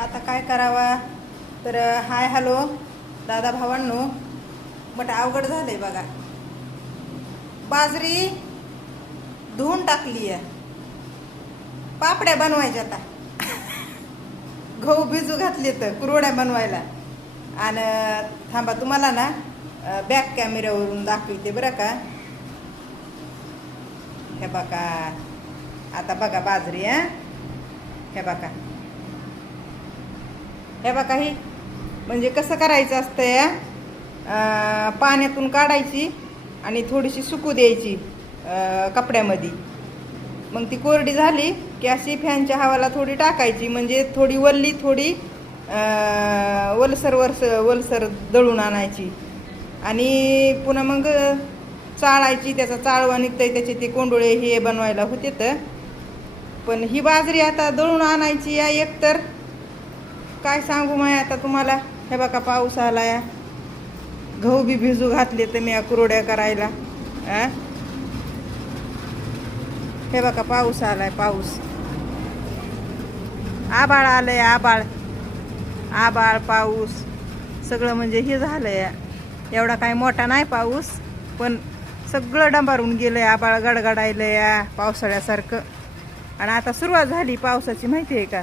आता काय करावा तर हाय हॅलो दादा भावांनो. बट अवघड झालंय बघा. बाजरी धुवून टाकली आहे, पापड्या बनवायच्या आता. गहू भिजू घातले तर कुरवड्या बनवायला. आणि थांबा तुम्हाला ना बॅक कॅमेऱ्यावरून दाखवते बरं का. हे बघा आता बघा बाजरी हे बघा. हे बघा ही म्हणजे कसं करायचं असतं या पाण्यातून काढायची आणि थोडीशी सुकू द्यायची कपड्यामध्ये. मग ती कोरडी झाली की अशी फॅनच्या हवाला थोडी टाकायची, म्हणजे थोडी वल्ली थोडी वलसर दळून आणायची आणि पुन्हा मग चाळायची. त्याचा चाळवा निघतंय, त्याचे ते कोंडोळे हे बनवायला होते. तर पण ही बाजरी आता दळून आणायची या एकतर काय सांगू माय आता तुम्हाला. हे बघा पाऊस आला या, गहू बी भिजू घातले तर मी कुरड्या करायला. हे बघा पाऊस आलाय, पाऊस आबाळ आलंय, आबाळ आबाळ पाऊस सगळं म्हणजे हे झालंय. एवढा काय मोठा नाही पाऊस, पण सगळं डंबारून गेलंय, आबाळ गडगडायलंय या पावसाळ्यासारखं. आणि आता सुरुवात झाली पावसाची, माहिती आहे का.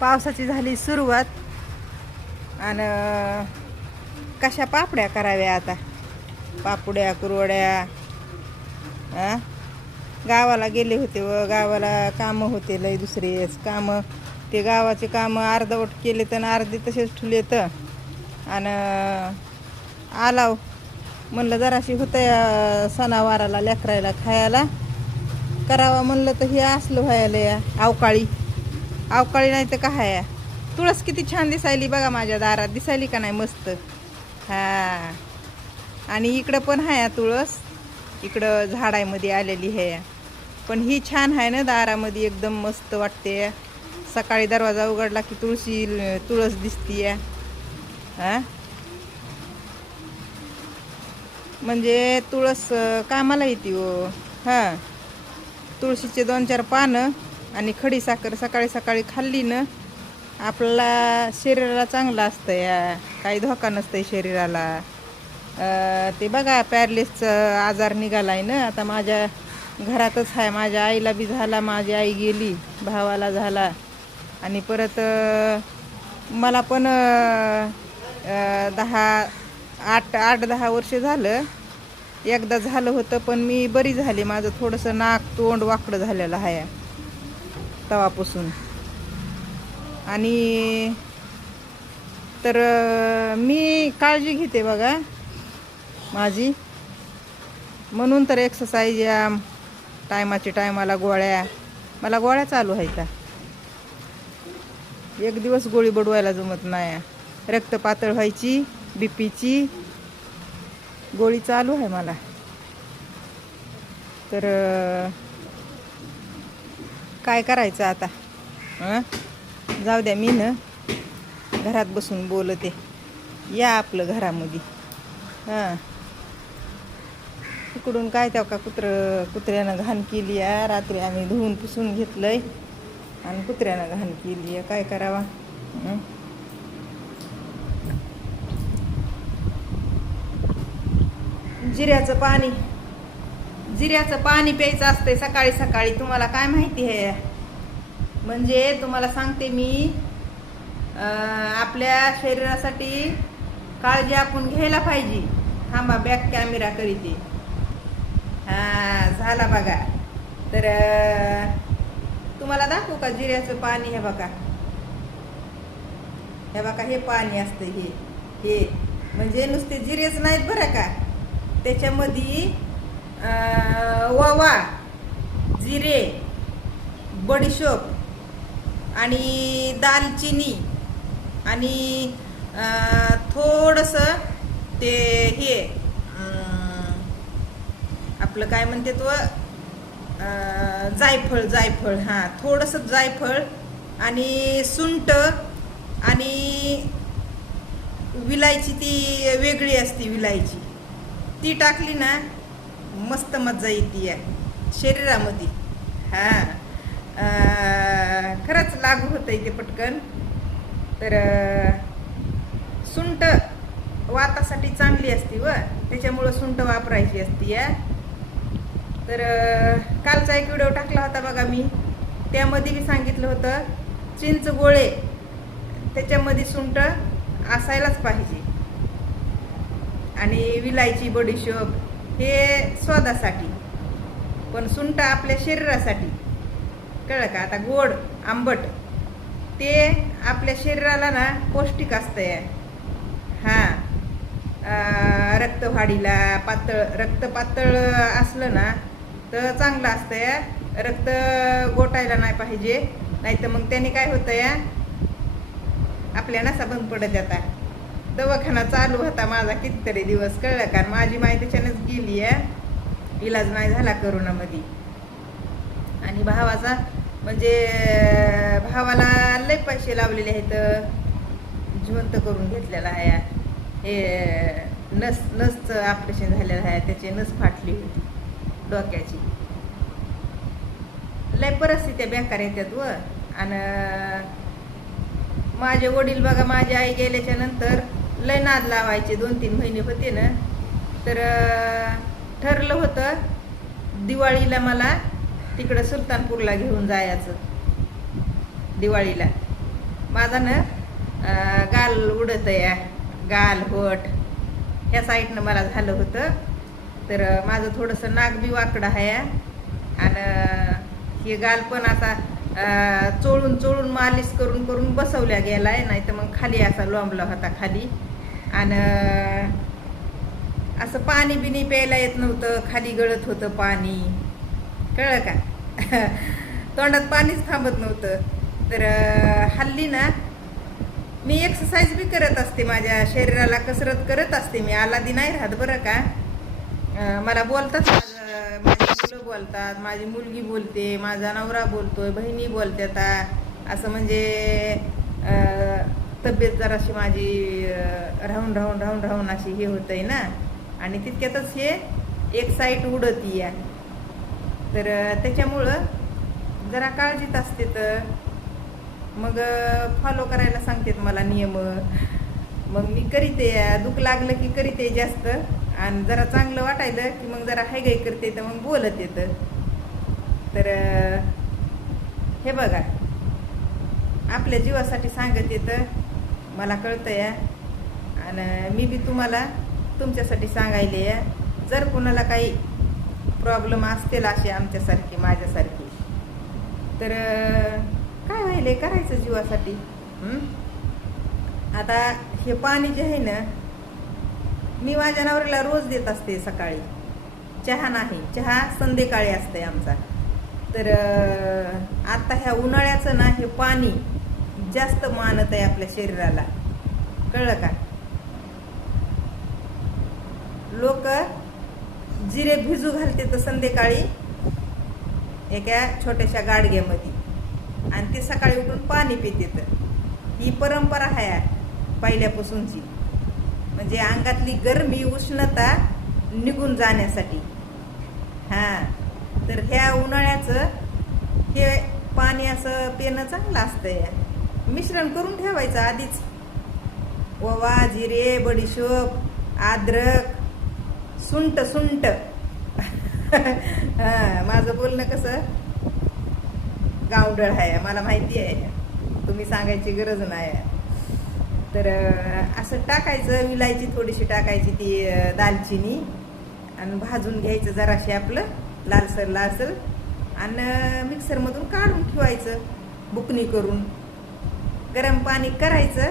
पावसाची झाली सुरुवात. आणि कशा पापड्या कराव्या आता, पापड्या कुरवड्या. गावाला गेले होते व गावाला कामं होते लय, दुसरेच कामं. ते गावाचे कामं अर्धवट केले तर अर्धे तसेच ठेवले तर. आणि आलाव म्हणलं जराशी होतं सणावाराला लेकरायला खायला करावा म्हणलं तर हे असलं व्हायला या अवकाळी नाही तर काय. तुळस किती छान दिसायली बघा माझ्या दारात, दिसायली का नाही मस्त. आणि इकडं पण आहे तुळस, इकडं झाडामध्ये आलेली आहे. पण ही छान आहे ना दारामध्ये, एकदम मस्त वाटते. सकाळी दरवाजा उघडला की तुळस दिसतीये. म्हणजे तुळस कामाला येते हो. तुळशीचे 2-4 पानं आणि खडी साखर सकाळी सकाळी खाल्ली ना आपल्याला शरीराला चांगलं असतं या, काही धोका नसतंय शरीराला. ते बघा पॅरलिसचा आजार निघालाय ना आता माझ्या घरातच आहे. माझ्या आईला बी झाला, माझी आई गेली, भावाला झाला आणि परत मला पण 8-10 वर्ष झालं एकदा झालं होतं. पण मी बरी झाली. माझं थोडंसं नाक तोंड वाकडं झालेलं आहे तवापासून. आणि तर मी काळजी घेते बघा माझी, म्हणून तर एक्सरसाइज या टायमाला गोळ्या. मला गोळ्या चालू आहेत. एक दिवस गोळी बडवायला जमत नाही. रक्त पातळ व्हायची, बीपीची गोळी चालू आहे मला. तर काय करायचं आता. जाऊ द्या, मी ना घरात बसून बोलते. या आपलं घरामध्ये. इकडून काय तेव्हा कुत्र्यानं घाण केली आहे. रात्री आम्ही धुवून पुसून घेतलंय आणि कुत्र्यानं घाण केली आहे. काय करावा. जिऱ्याचं पाणी प्यायचं असतंय सकाळी सकाळी. तुम्हाला काय माहिती आहे. म्हणजे तुम्हाला सांगते मी, आपल्या शरीरासाठी काळजी आपण घ्यायला पाहिजे. थांबा बॅक कॅमेरा करीते. झाला बघा. तर तुम्हाला दाखवू का जिऱ्याचं पाणी. हे बघा, हे पाणी असतं. हे म्हणजे नुसते जिरेच नाहीत बरं का, त्याच्यामध्ये ओवा, जिरे, बडीशोप आणि दालचिनी आणि थोडंसं ते हे आपलं काय म्हणते तो जायफळ. थोडंसं जायफळ आणि सुंठ आणि विलायची, ती वेगळी असते विलायची, ती टाकली ना मस्त मजा येते शरीरामध्ये. खरंच लागू होतंय ते पटकन. तर सुंठ वातासाठी चांगली असती व त्याच्यामुळं सुंठ वापरायची असती या. तर कालचा एक व्हिडिओ टाकला होता बघा मी, त्यामध्ये मी सांगितलं होतं चिंच गोळे त्याच्यामध्ये सुंठ असायलाच पाहिजे, आणि विलायची, बडीशोप हे स्वादासाठी, पण सुंठ आपल्या शरीरासाठी. कळलं का? आता गोड आंबट ते आपल्या शरीराला ना पौष्टिक असतंय. हां, रक्तवाढीला रक्त पातळ असलं ना तर चांगलं असतंय. रक्त गोटायला नाही पाहिजे, नाही तर मग त्याने काय होतं या, आपल्या नसा बंद पडत येतात. दवाखाना चालू होता माझा कितीतरी दिवस. कळलं का? माझी माय त्याच्यानंच गेली आहे, इलाज नाही झाला करोनामध्ये. आणि भावाचा म्हणजे भावाला लय पैसे लावलेले आहेत, जिवंत करून घेतलेला आहे. हे नसचं ऑपरेशन झालेलं आहे, त्याची नस फाटली होती डोक्याची. लय परिस्थित्या बेकार येतात व. आणि माझे वडील बघा, माझी आई गेल्याच्या नंतर लय नाद लावायचे. 2-3 महिने होते ना, तर ठरलं होतं दिवाळीला मला तिकडं सुलतानपूरला घेऊन जायचं. दिवाळीला माझा ना गाल उडत या, गाल होठ ह्या साईडनं मला झालं होतं. तर माझं थोडंसं नाक बी वाकडं आहे, आणि हे गाल पण असा चोळून चोळून मालिश करून करून बसवल्या गेलाय, नाही तर मग खाली असा लोंबला होता खाली. आणि असं पाणी बिनी प्यायला येत नव्हतं, खाली गळत होतं पाणी. कळलं का? तोंडात पाणीच थांबत नव्हतं. तर हल्ली ना मी एक्सरसाइज बी करत असते, माझ्या शरीराला कसरत करत असते मी. आलादी नाही राहत बरं का. मला बोलतात, माझी मुलं बोलतात, माझी मुलगी बोलते, माझा नवरा बोलतोय, बहिणी बोलतात. असं म्हणजे तब्येत जराशी माझी राहून राहून राहून राहून अशी हे होतंय ना, आणि तितक्यातच हे एक साईड उडती या. तर त्याच्यामुळं जरा काळजीत असते. तर मग फॉलो करायला सांगतात मला नियम. मग मी करीते, दुःख लागलं की करीते जास्त, आणि जरा चांगलं वाटायलं की मग जरा हायगाई करते, तर मग बोलत येतं. तर हे बघा, आपल्या जीवासाठी सांगत येतं, मला कळतं या. आणि मी बी तुम्हाला तुमच्यासाठी सांगायले या. जर कोणाला काही प्रॉब्लेम असतील असे आमच्यासारखे, माझ्यासारखे, तर काय व्हायले, करायचं जीवासाठी. आता हे पाणी जे आहे ना, मी माझ्या नवऱ्याला रोज देत असते सकाळी. चहा नाही, चहा संध्याकाळी असते आमचा. तर आता ह्या उन्हाळ्याचं ना हे पाणी जास्त मानत आहे आपल्या शरीराला. कळलं का? लोक जिरे भिजू घालते तर संध्याकाळी एका छोट्याशा गाडग्यामध्ये, आणि ते सकाळी उठून पाणी पिते. तर ही परंपरा आहे पहिल्यापासूनची, म्हणजे अंगातली गरमी, उष्णता निघून जाण्यासाठी. हां, तर ह्या उन्हाळ्याचं हे पाणी असं पिणं चांगलं असतंय. मिश्रण करून ठेवायचं आधीच. ओवा, जिरे, बडीशोप, अद्रक, सुंठ. माझं बोलणं कसं गावडळ आहे, मला माहिती आहे, तुम्ही सांगायची गरज नाही. तर असं टाकायचं, विलायची थोडीशी टाकायची, ती दालचिनी, आणि भाजून घ्यायचं जराशी आपलं लालसर लालसर, आणि मिक्सरमधून काढून ठेवायचं बुकणी करून. गरम पाणी करायचं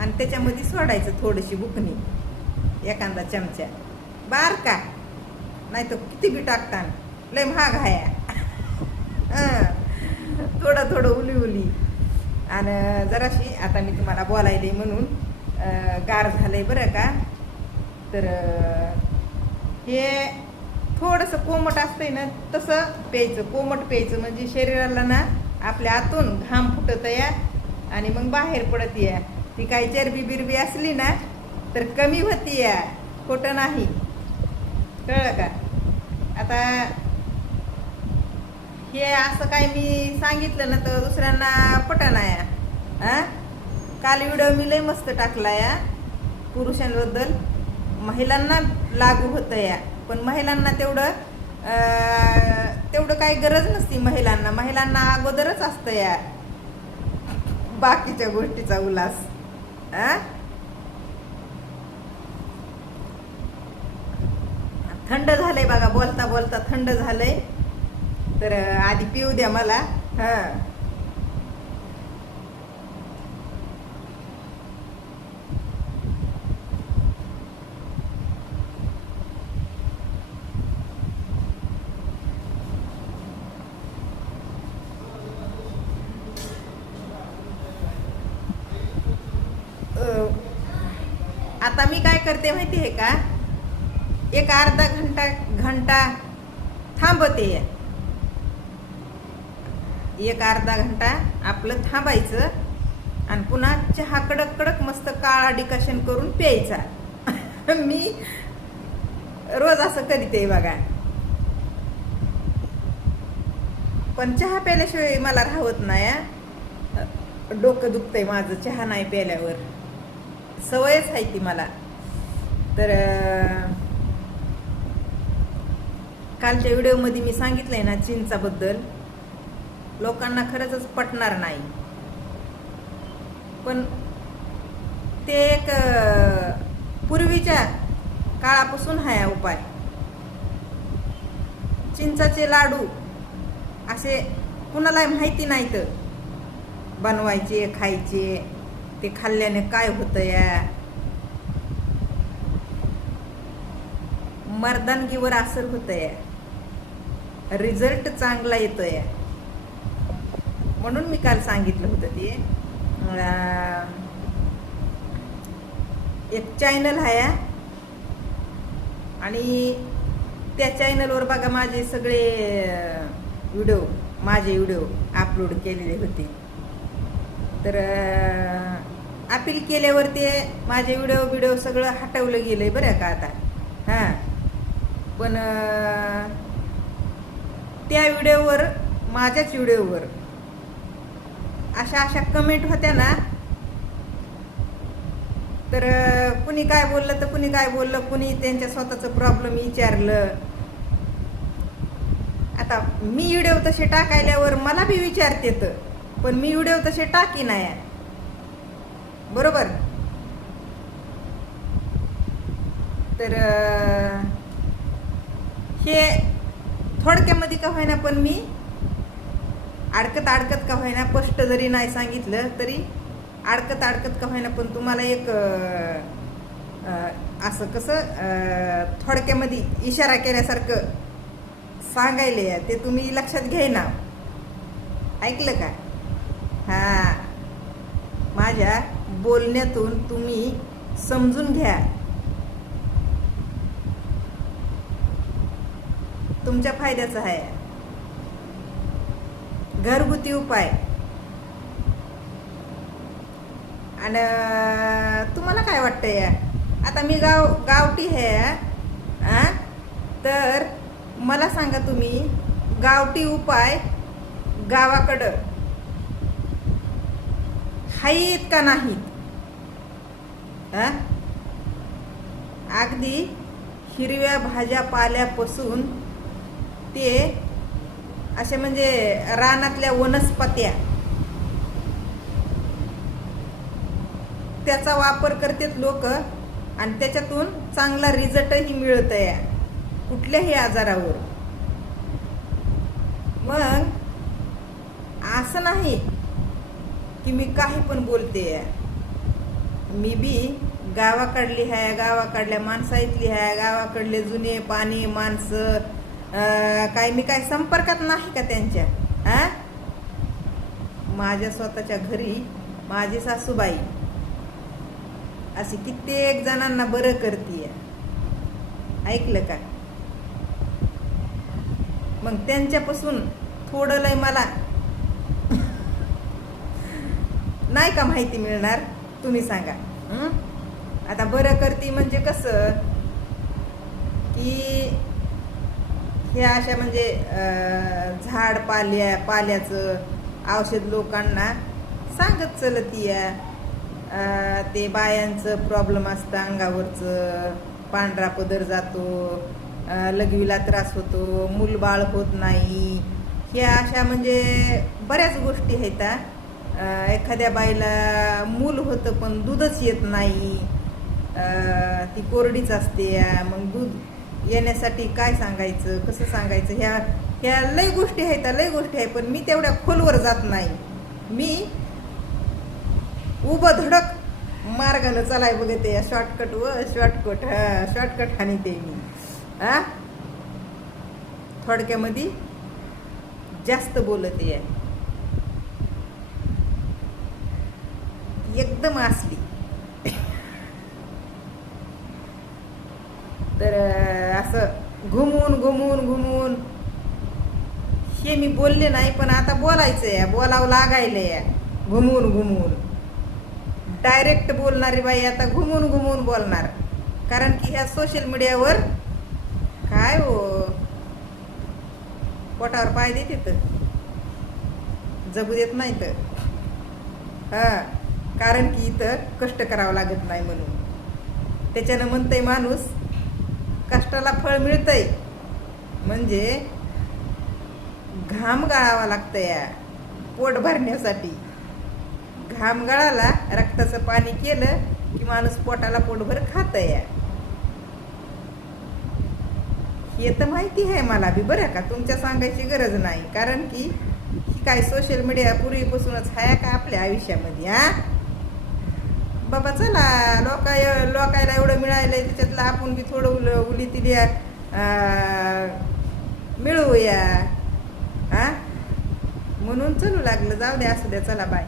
आणि त्याच्यामध्ये सोडायचं थोडीशी बुकणी, एखादा चमचा बारका, नाही तर किती बी टाकता, लय महाग आहे. थोडं थोडं उली. आणि जराशी आता मी तुम्हाला बोलायले म्हणून गार झालंय बरं का. तर हे थोडंसं कोमट असतंय ना, तसं प्यायचं, कोमट प्यायचं, म्हणजे शरीराला ना आपल्या आतून घाम फुटत या, आणि मग बाहेर पडत या. ती काही चरबी बिरबी असली ना तर कमी होती या, खोटं नाही. कळलं का? आता हे असं काय मी सांगितलं ना तर दुसऱ्यांना पटना या. हा, काल व्हिडिओ मी लय मस्त टाकला या पुरुषांबद्दल. महिलांना लागू होतं या, पण महिलांना तेवढं काही गरज नसती. महिलांना अगोदरच असतं या बाकीच्या गोष्टीचा उल्हास. थंड झालंय बघा, बोलता बोलता थंड झालंय. तर आधी पिऊ द्या मला. हा, आता मी काय करते माहिती आहे का, एक अर्धा घंटा थांबते. एक अर्धा घंटा आपलं थांबायचं आणि पुन्हा चहा कडक कडक मस्त काळा डिकशन करून प्यायचा. मी रोज असं करीते बघा. पण चहा प्यायल्याशिवाय मला राहत नाही. डोकं दुखतंय माझं चहा नाही प्यायल्यावर, सवयच आहे ती मला. तर कालच्या व्हिडिओमध्ये मी सांगितलंय ना चिंचाबद्दल, लोकांना खरंच पटणार नाही. पण ते एक पूर्वीच्या काळापासून हा उपाय. चिंचाचे लाडू असे कुणाला माहिती नाही तर बनवायचे, खायचे. ते खाल्ल्याने काय होतं या, मर्दानगीवर असर होतं या, रिझल्ट चांगला येतो या. म्हणून मी काल सांगितलं होतं. ते एक चॅनल आहे आणि त्या चॅनलवर बघा माझे सगळे व्हिडिओ अपलोड केलेले होते. तर अपील केल्यावर ते माझे व्हिडिओ सगळं हटवलं गेलंय बरं का आता. हां, पण त्या व्हिडिओवर, माझ्याच व्हिडिओवर अशा कमेंट होत्या ना. तर कुणी काय बोललं तर कुणी काय बोललं, कुणी त्यांच्या स्वतःचं प्रॉब्लेम विचारलं. आता मी व्हिडिओ तसे टाकायल्यावर मला बी विचारते, पण मी व्हिडिओ तसे टाकी नाही बरोबर. तर हे थोडक्यामध्ये का होईना, पण मी अडकत का होईना, स्पष्ट जरी नाही सांगितलं तरी अडकत का होईना, पण तुम्हाला एक असं कसं थोडक्यामध्ये इशारा केल्यासारखं सांगायले, ते तुम्ही लक्षात घ्यायना. ऐकलं का? हा, माझ्या बोलण्यातून तुम्ही समजून घ्या. तुमच्या फायद्याचं आहे. घरगुती उपाय. आणि तुम्हाला काय वाटतंय? आता मी गावठी आहे, तर मला सांगा तुम्ही, गावठी उपाय गावाकडं आहेत का नाहीत? अगदी हिरव्या भाज्या पाल्यापासून ते असे म्हणजे रानातल्या वनस्पत्या, त्याचा वापर करतात लोक आणि त्याच्यातून चांगला रिझल्टही मिळत आहे कुठल्याही आजारावर. मग असं नाही की मी काही पण बोलते. मी बी गावाकडली आहे, गावाकडल्या माणसातली आहे, गावाकडले जुने पाणी माणसं. काय मी काय संपर्कात नाही का त्यांच्या? माझ्या स्वतःच्या घरी माझी सासूबाई अशी कित्येक जणांना बरं करतीये. ऐकलं का? मग त्यांच्यापासून थोडं लय मला नाही का माहिती मिळणार? तुम्ही सांगा. आता बरं करती म्हणजे कसं की हे अशा म्हणजे झाड पाल्याचं औषध लोकांना सांगत चलती ते बायांचं प्रॉब्लेम असतं, अंगावरचं पांढरा पदर जातो, लघवीला त्रास होतो, मूलबाळ होत नाही, ह्या अशा म्हणजे बऱ्याच गोष्टी आहेत. एखाद्या बाईला मूल होतं पण दूधच येत नाही, ती कोरडीच असते, मग दूध येण्यासाठी काय सांगायचं, कसं सांगायचं, ह्या लय गोष्टी आहेत, पण मी तेवढ्या खोलवर जात नाही. मी उभं धडक मार्गानं चालाय बघते, शॉर्टकट हानी ते मी थोडक्यामध्ये जास्त बोलते एकदम असली तर असं घुमून हे मी बोलले नाही, पण आता बोलायचंय, बोलावं लागायलंय. घुमून डायरेक्ट बोलणारी बाई आता घुमून बोलणार, कारण की ह्या सोशल मीडियावर काय हो पोटावर पाय देते तर जगू देत नाही तर कारण की इथं कष्ट करावं लागत नाही म्हणून. त्याच्यानं म्हणतंय माणूस कष्टाला फळ मिळतंय, म्हणजे घाम गाळावा लागतंय पोट भरण्यासाठी. घाम गाळाला रक्ताचं पाणी केलं की माणूस पोटाला पोटभर खातंय. हे तर माहिती आहे मला बी, बरं का, तुमच्या सांगायची गरज नाही, कारण की ही काय सोशल मीडिया पूर्वीपासूनच आहे का आपल्या आयुष्यामध्ये. बाबा चला, लोकायला एवढं मिळालंय, त्याच्यातलं आपण बी थोडं उली तिली मिळवूया म्हणून चलू लागलं. जाऊ द्या, असू द्या, चला बाय.